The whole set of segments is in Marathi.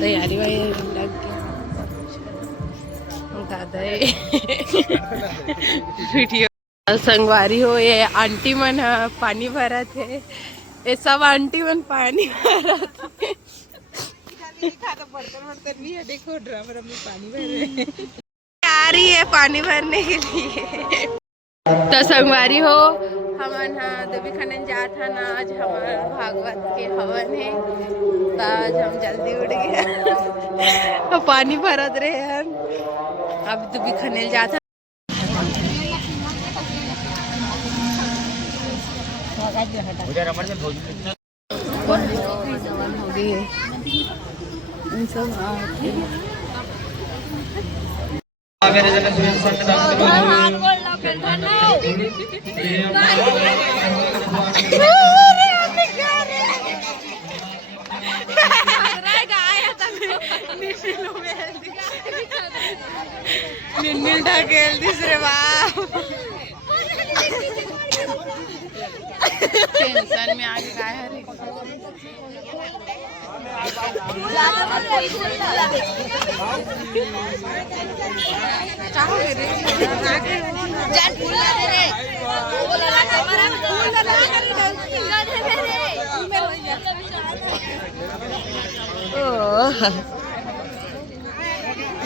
तैयारी वाली लग गई वीडियो संगवारी हो। ये आंटी मन पानी भरा थे, ये सब आंटी मन पानी भरा थे। देखो ड्रम में पानी भर रहे आ रही है पानी भरने के लिए। तो संगवारी हो हमन देवी खनन जात हन। आज हमार भागवत के हवन है, तो आज हम जल्दी उठ गए पानी भरत रहे हन। अब देवी खनन जात हन। टेंशन में आगे काय हरे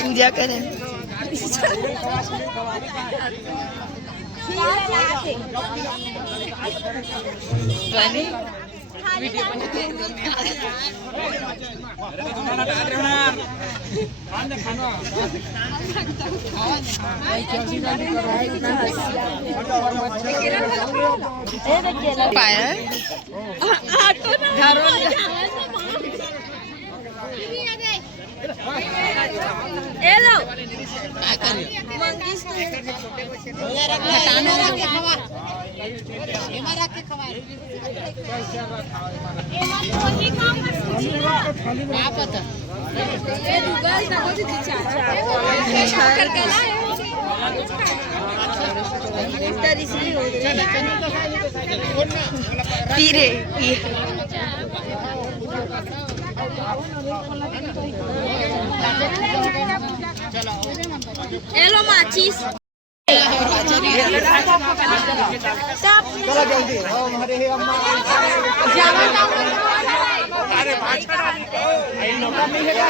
पूजा करें। वीडियो हेलो माचिस चलो जल्दी हरे अम्मा अरे नोटा मिलेगा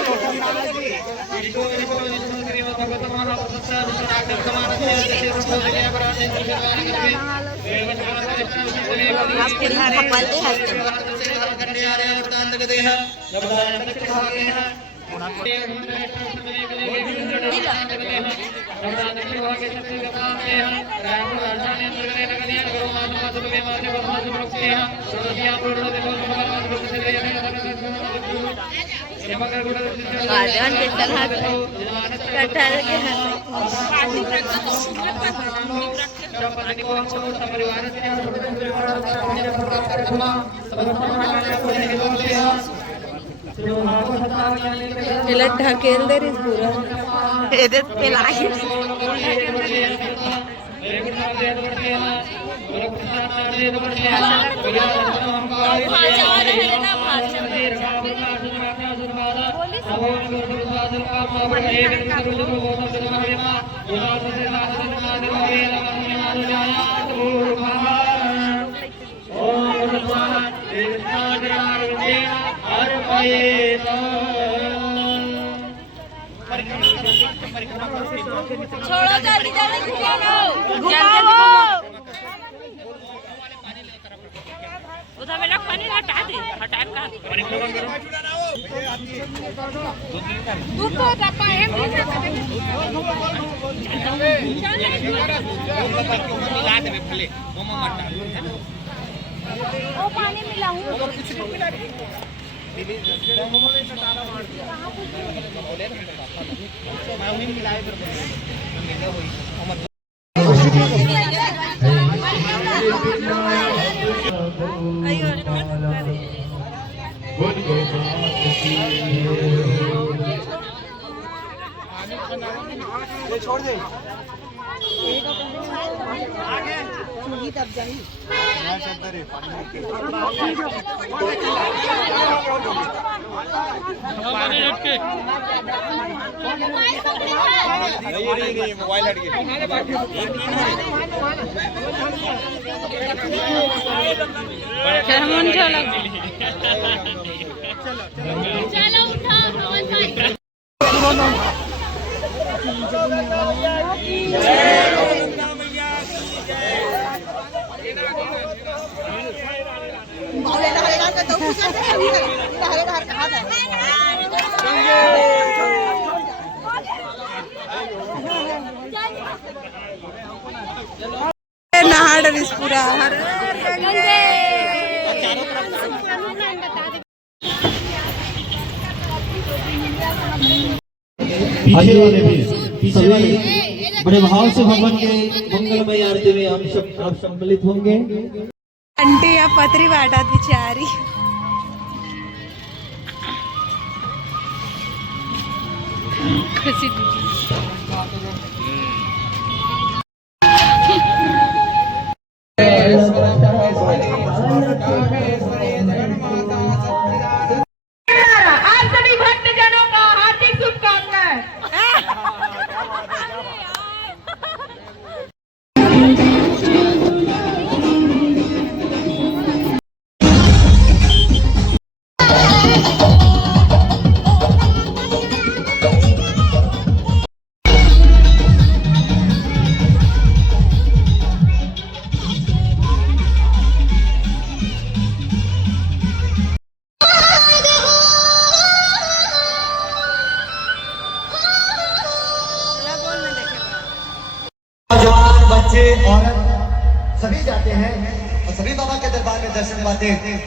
ढकेल दे रही पूरा छोड़ो जल्दी जल्दी घुमाओ उधर में पानी हटा दे हटा का दूध तो डब्बा है मिला दे भले ओमा मत ओ पानी मिलाऊं कुछ नहीं मिला दीदी मोमोले टाटा मार दिया बोले ना मैं उन्हीं मिलाए फिर मिला हुई मत ये छोड़ दे आगे चुगी तब जाई यार शब्द रे पानी नहीं मोबाइल हट गया। चलो उठो नहाड़ पूरा पीछे वाले भी पीछे वाले बड़े भाव से भगवान के मंगलमय आरती में हम सब आप सम्मिलित होंगे। आंटी या पत्री वाटत बिचारी खुशी आप सभी भक्तजनों का हार्दिक शुभकामनाएं। जवान बच्चे औरत सभी जाते हैं और सभी बाबा के दरबार में दर्शन पाते हैं।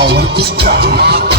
All of this time.